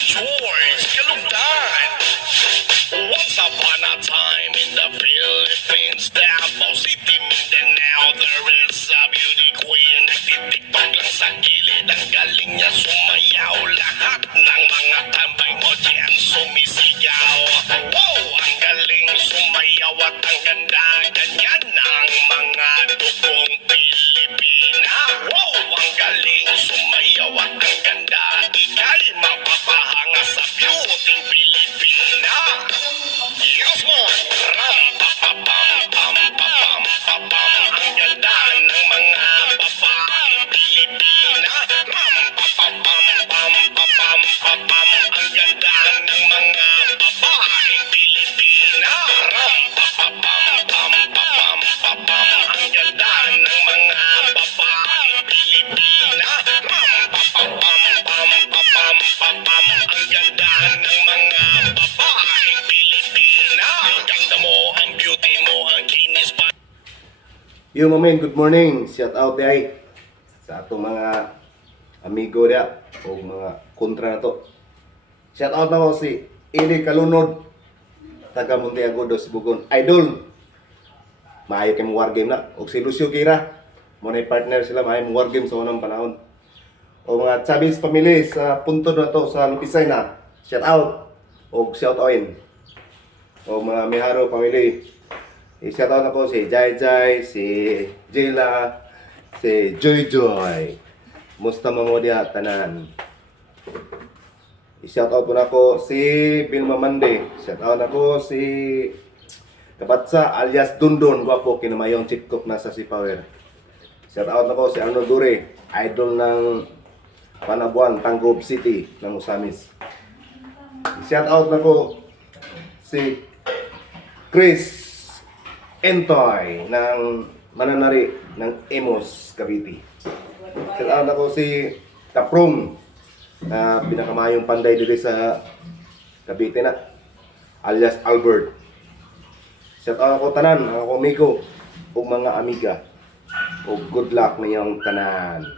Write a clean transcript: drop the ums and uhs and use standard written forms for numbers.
George Kalugdan. Once upon a time in the Philippines, Davao City, Mindanao, there is a beauty queen. Nagtitiktok lang sa gilid, ang galing niya sumayaw. Lahat ng mga tambay mo diyan sumisigaw. Wow, ang galing sumayaw at ang ganda. Ganyan ang mga dugong Pilipina. Wow, ang galing sumayaw at ang ganda. Ika'y mapapahanga sa beauty Pilipina. Yes, man! Ram-pa-pa-pam-pam-pam-pam-pam. Ang ganda ng mga babaeng Pilipina. Ram-pa-pa-pam-pam-pam-pam. Ang ganda ng mga babaeng Pilipina. Ram-pa-pa-pam-pam-pam-pam. Ang ganda ng mga babaeng Pilipina. Ram-pa-pa-pam-pam-pam-pam. Ang ganda ng mga babaeng Pilipina. Ang ganda mo, ang beauty mo, ang kinis pa. Yo mamen, good morning. Shout out day sa atong mga amigo dia o mga kontra na to. Shout out na ko si Ili Kalunod, taga Monteagudo dos Bugon. Idol. Maayo kay mo war game na. O si Lucio Kira, mo na partner sila maayo mo war game sa unang panahon. O mga Chavez family sa punto na to sa Lupisay na. Shout out. O shout out in. O mga Miharo family. I-shoutout ako si Jai Jai, si Jela, si Joy Joy. Musta mo dia tanan. I-shoutout po na ako si Vilma Mande. Shoutout ako si Kabatsa alias Dundon. Gwapo, kinamayong chitkop na sa si Power. Shoutout ako si Arnold Dure, idol ng Panabuan, Tanggob City ng Usamis. I-shoutout na ko si Chris Entoy ng Mananari ng Emos, Cavite. Shoutout ako si Kaprom na pinakamayong panday dito sa Cavite na alias Albert. Shoutout ako tanan, ako amigo o mga amiga. O good luck na yung tanan.